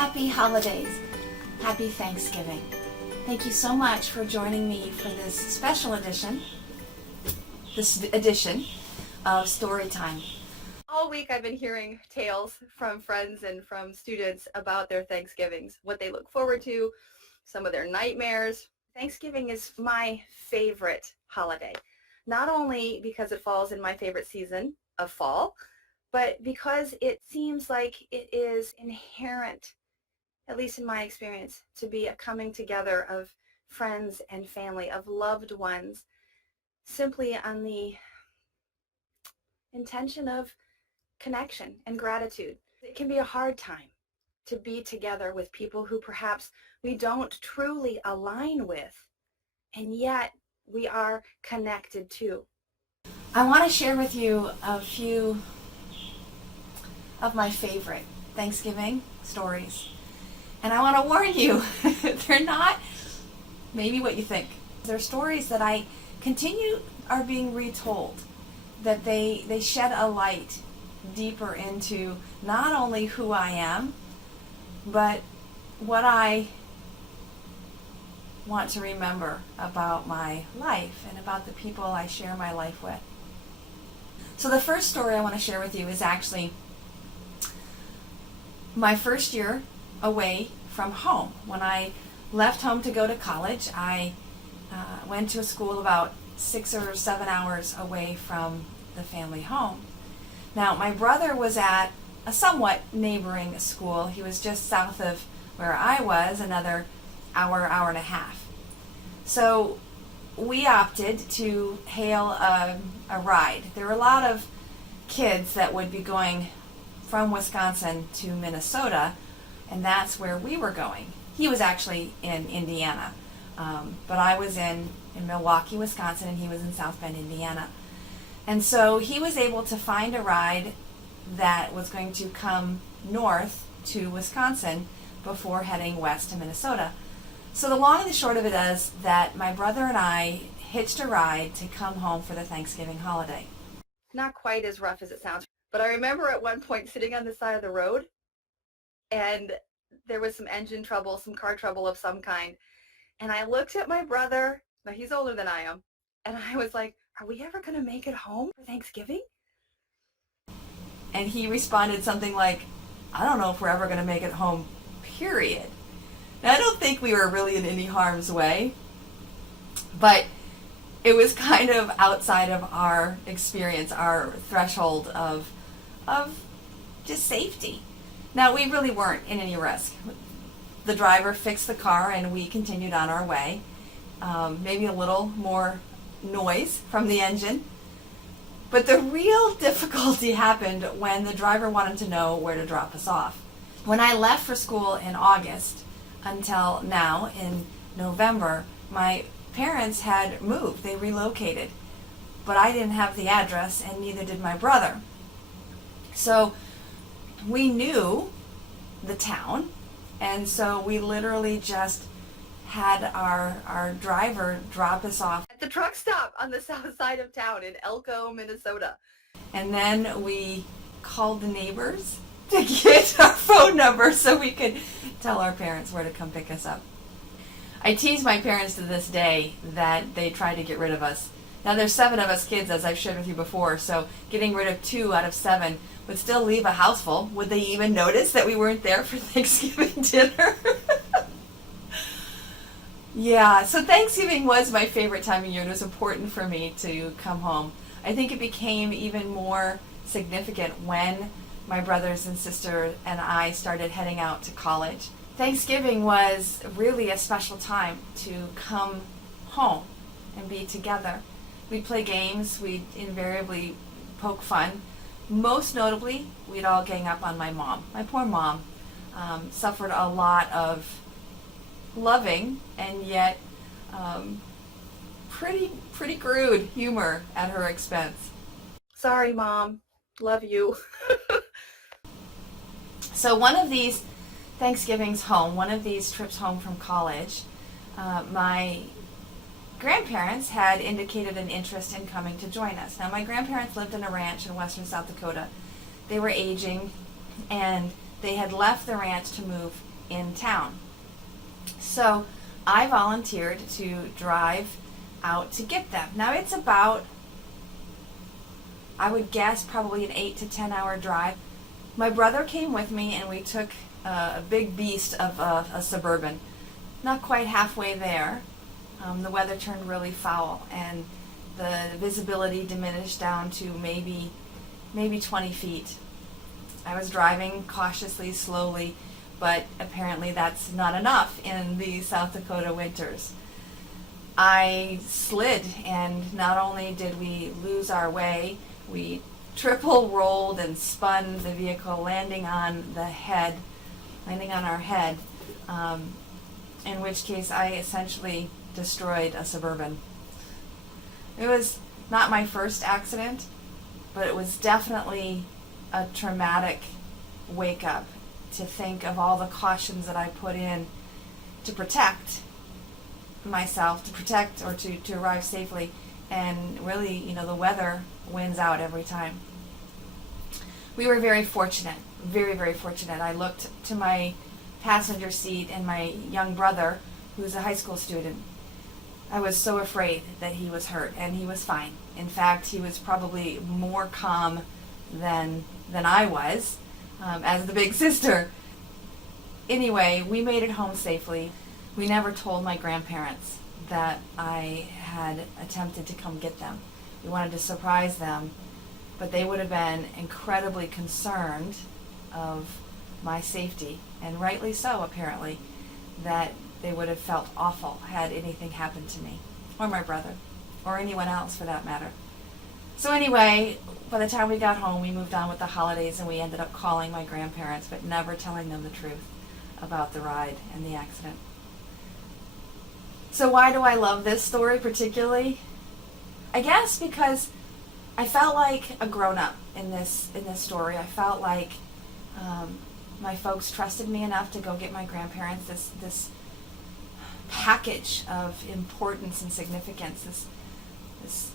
Happy holidays. Happy Thanksgiving. Thank you so much for joining me for this special edition, of Storytime. All week I've been hearing tales from friends and from students about their Thanksgivings, what they look forward to, some of their nightmares. Thanksgiving is my favorite holiday, not only because it falls in my favorite season of fall, but because it seems like it is inherent, at least in my experience, to be a coming together of friends and family, of loved ones, simply on the intention of connection and gratitude. It can be a hard time to be together with people who perhaps we don't truly align with, and yet we are connected to. I want to share with you a few of my favorite Thanksgiving stories. And I want to warn you, they're not maybe what you think. They're stories that I continue are being retold, that they shed a light deeper into not only who I am, but what I want to remember about my life and about the people I share my life with. So the first story I want to share with you is actually my first year away from home. When I left home to go to college, I went to a school about 6 or 7 hours away from the family home. Now, my brother was at a somewhat neighboring school. He was just south of where I was, another hour and a half. So we opted to hail a ride. There were a lot of kids that would be going from Wisconsin to Minnesota, and that's where we were going. He was actually in Indiana, but I was in Milwaukee, Wisconsin, and he was in South Bend, Indiana. And so he was able to find a ride that was going to come north to Wisconsin before heading west to Minnesota. So the long and the short of it is that my brother and I hitched a ride to come home for the Thanksgiving holiday. Not quite as rough as it sounds, but I remember at one point sitting on the side of the road, and there was some engine trouble, some car trouble of some kind. And I looked at my brother, now he's older than I am, and I was like, are we ever going to make it home for Thanksgiving? And he responded something like, I don't know if we're ever going to make it home, period. Now, I don't think we were really in any harm's way, but it was kind of outside of our experience, our threshold of just safety. Now, we really weren't in any risk. The driver fixed the car and we continued on our way. Maybe a little more noise from the engine. But the real difficulty happened when the driver wanted to know where to drop us off. When I left for school in August until now in November, my parents had moved. They relocated. But I didn't have the address, and neither did my brother. So we knew the town, and so we literally just had our driver drop us off at the truck stop on the south side of town in Elko, Minnesota. And then we called the neighbors to get our phone number so we could tell our parents where to come pick us up. I tease my parents to this day that they tried to get rid of us. Now there's 7 of us kids, as I've shared with you before, so getting rid of 2 out of 7 would still leave a house full. Would they even notice that we weren't there for Thanksgiving dinner? Yeah, so Thanksgiving was my favorite time of year. It was important for me to come home. I think it became even more significant when my brothers and sister and I started heading out to college. Thanksgiving was really a special time to come home and be together. We'd play games, we'd invariably poke fun. Most notably, we'd all gang up on my mom. My poor mom suffered a lot of loving and yet pretty crude humor at her expense. Sorry, Mom. Love you. So one of these Thanksgivings home, one of these trips home from college, my grandparents had indicated an interest in coming to join us. Now, my grandparents lived in a ranch in western South Dakota. They were aging, and they had left the ranch to move in town. So I volunteered to drive out to get them. Now it's about, I would guess, probably an 8 to 10 hour drive. My brother came with me and we took a big beast of a Suburban. Not quite halfway there, the weather turned really foul and the visibility diminished down to maybe 20 feet. I was driving cautiously, slowly, but apparently that's not enough in the South Dakota winters. I slid, and not only did we lose our way, we triple rolled and spun the vehicle, landing on our head, in which case I essentially destroyed a Suburban. It was not my first accident, but it was definitely a traumatic wake up to think of all the cautions that I put in to protect myself, to protect or to arrive safely, and really, the weather wins out every time. We were very fortunate, very, very fortunate. I looked to my passenger seat and my young brother, who's a high school student. I was so afraid that he was hurt, and he was fine. In fact, he was probably more calm than I was, as the big sister. Anyway, we made it home safely. We never told my grandparents that I had attempted to come get them. We wanted to surprise them, but they would have been incredibly concerned of my safety, and rightly so, apparently, that they would have felt awful had anything happened to me, or my brother, or anyone else for that matter. So anyway, by the time we got home, we moved on with the holidays, and we ended up calling my grandparents, but never telling them the truth about the ride and the accident. So why do I love this story particularly? I guess because I felt like a grown-up in this story. I felt like my folks trusted me enough to go get my grandparents this package of importance and significance, this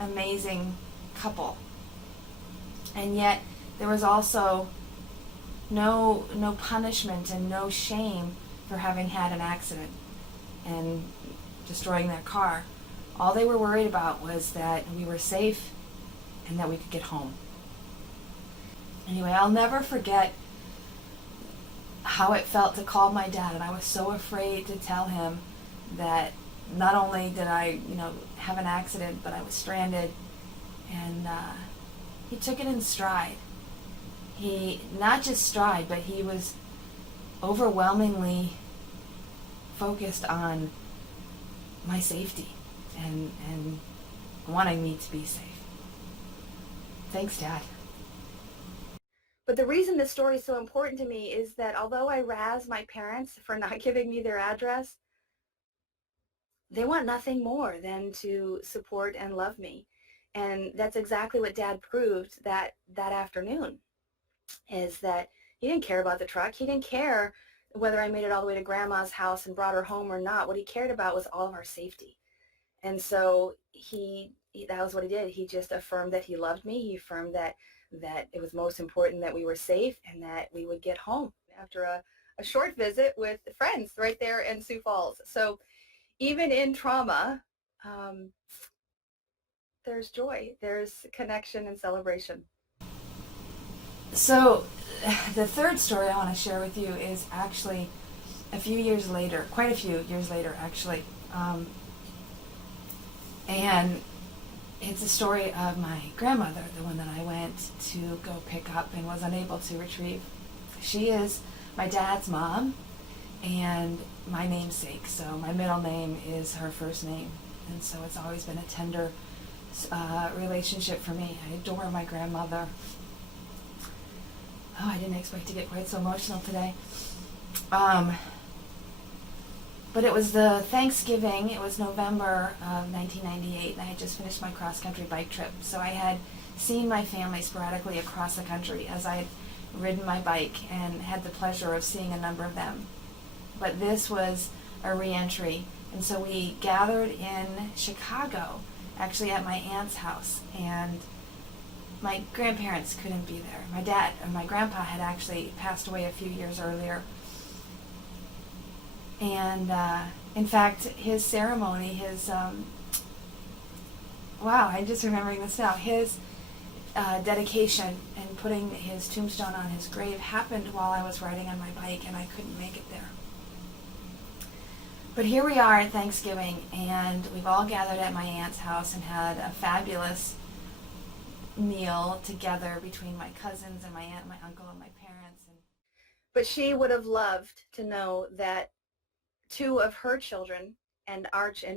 amazing couple. And yet there was also no punishment and no shame for having had an accident and destroying their car. All they were worried about was that we were safe and that we could get home. Anyway, I'll never forget how it felt to call my dad, and I was so afraid to tell him that not only did I, have an accident, but I was stranded. And he took it in stride. He, not just stride, but he was overwhelmingly focused on my safety and wanting me to be safe. Thanks, Dad. But the reason this story is so important to me is that although I razz my parents for not giving me their address, they want nothing more than to support and love me. And that's exactly what Dad proved that afternoon, is that he didn't care about the truck. He didn't care whether I made it all the way to Grandma's house and brought her home or not. What he cared about was all of our safety. And so that was what he did. He just affirmed that he loved me. He affirmed that it was most important that we were safe and that we would get home after a short visit with friends right there in Sioux Falls. So even in trauma, there's joy, there's connection and celebration. So the third story I want to share with you is actually a few years later, quite a few years later actually. And it's a story of my grandmother, the one that I went to go pick up and was unable to retrieve. She is my dad's mom and my namesake, so my middle name is her first name. And so it's always been a tender relationship for me. I adore my grandmother. Oh, I didn't expect to get quite so emotional today. But it was the Thanksgiving, it was November of 1998, and I had just finished my cross-country bike trip. So I had seen my family sporadically across the country as I had ridden my bike and had the pleasure of seeing a number of them. But this was a re-entry, and so we gathered in Chicago, actually at my aunt's house, and my grandparents couldn't be there. My dad and my grandpa had actually passed away a few years earlier, And in fact, his ceremony, wow, I'm just remembering this now, his dedication and putting his tombstone on his grave happened while I was riding on my bike, and I couldn't make it there. But here we are at Thanksgiving, and we've all gathered at my aunt's house and had a fabulous meal together between my cousins and my aunt, my uncle, and my parents. But she would have loved to know that two of her children and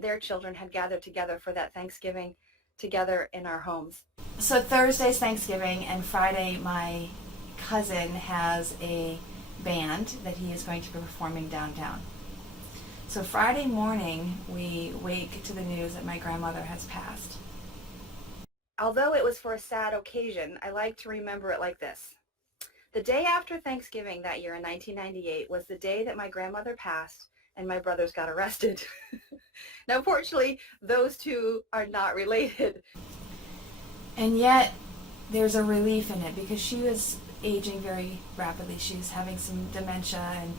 their children had gathered together for that Thanksgiving together in our homes. So Thursday's Thanksgiving, and Friday my cousin has a band that he is going to be performing downtown. So Friday morning we wake to the news that my grandmother has passed. Although it was for a sad occasion, I like to remember it like this. The day after Thanksgiving that year in 1998 was the day that my grandmother passed and my brothers got arrested. Now, fortunately, those two are not related. And yet, there's a relief in it because she was aging very rapidly. She was having some dementia and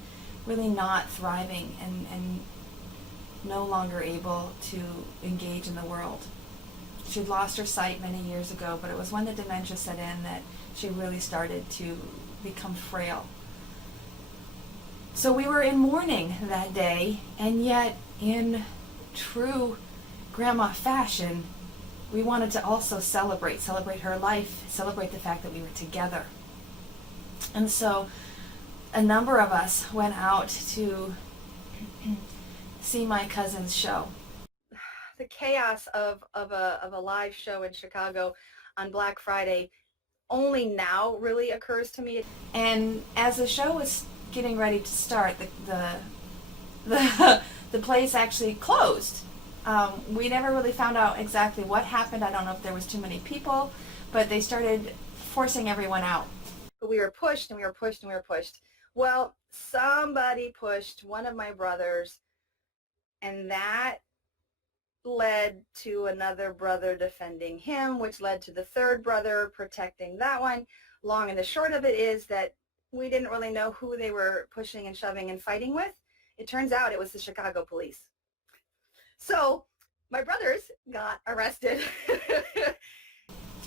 really not thriving and no longer able to engage in the world. She'd lost her sight many years ago, but it was when the dementia set in that she really started to become frail. So we were in mourning that day, and yet in true grandma fashion, we wanted to also celebrate her life, celebrate the fact that we were together. And so a number of us went out to see my cousin's show. The chaos of a live show in Chicago on Black Friday only now really occurs to me. And as the show was getting ready to start, the place actually closed. We never really found out exactly what happened. I don't know if there was too many people, but they started forcing everyone out. But we were pushed and we were pushed and we were pushed. Well, somebody pushed one of my brothers, and that led to another brother defending him, which led to the third brother protecting that one. Long and the short of it is that we didn't really know who they were pushing and shoving and fighting with. It turns out it was the Chicago police. So my brothers got arrested.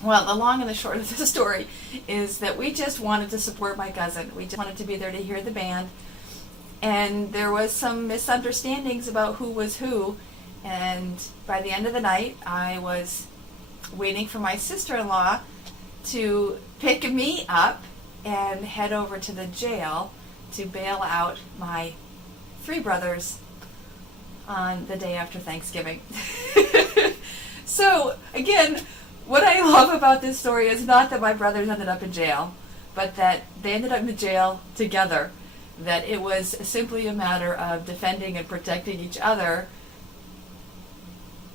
Well, the long and the short of the story is that we just wanted to support my cousin. We just wanted to be there to hear the band. And there was some misunderstandings about who was who. And by the end of the night, I was waiting for my sister-in-law to pick me up and head over to the jail to bail out my three brothers on the day after Thanksgiving. So, again, what I love about this story is not that my brothers ended up in jail, but that they ended up in jail together. That it was simply a matter of defending and protecting each other.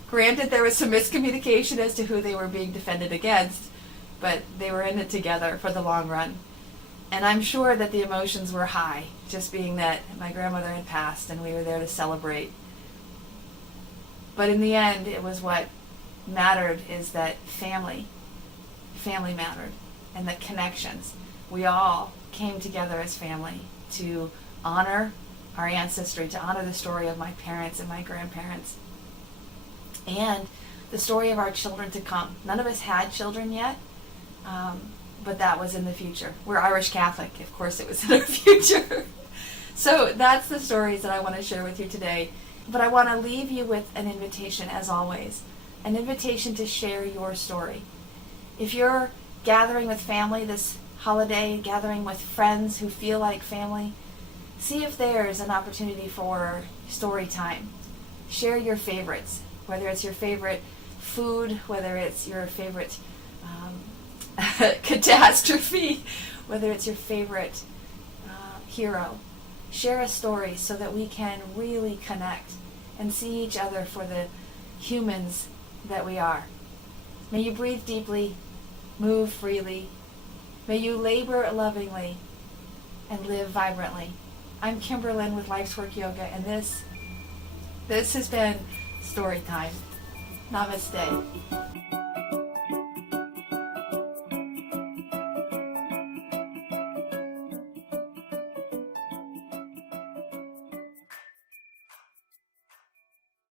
Granted, there was some miscommunication as to who they were being defended against, but they were in it together for the long run. And I'm sure that the emotions were high, just being that my grandmother had passed and we were there to celebrate. But in the end, it was what mattered is that family mattered, and that connections. We all came together as family to honor our ancestry, to honor the story of my parents and my grandparents, and the story of our children to come. None of us had children yet, but that was in the future. We're Irish Catholic, of course it was in our future. So that's the stories that I want to share with you today. But I want to leave you with an invitation, as always, an invitation to share your story. If you're gathering with family this holiday, gathering with friends who feel like family, see if there's an opportunity for story time. Share your favorites, whether it's your favorite food, whether it's your favorite catastrophe, whether it's your favorite hero. Share a story so that we can really connect and see each other for the humans that we are. May you breathe deeply, move freely. May you labor lovingly and live vibrantly. I'm Kimberlyn with Life's Work Yoga, and this has been Story Time. Namaste.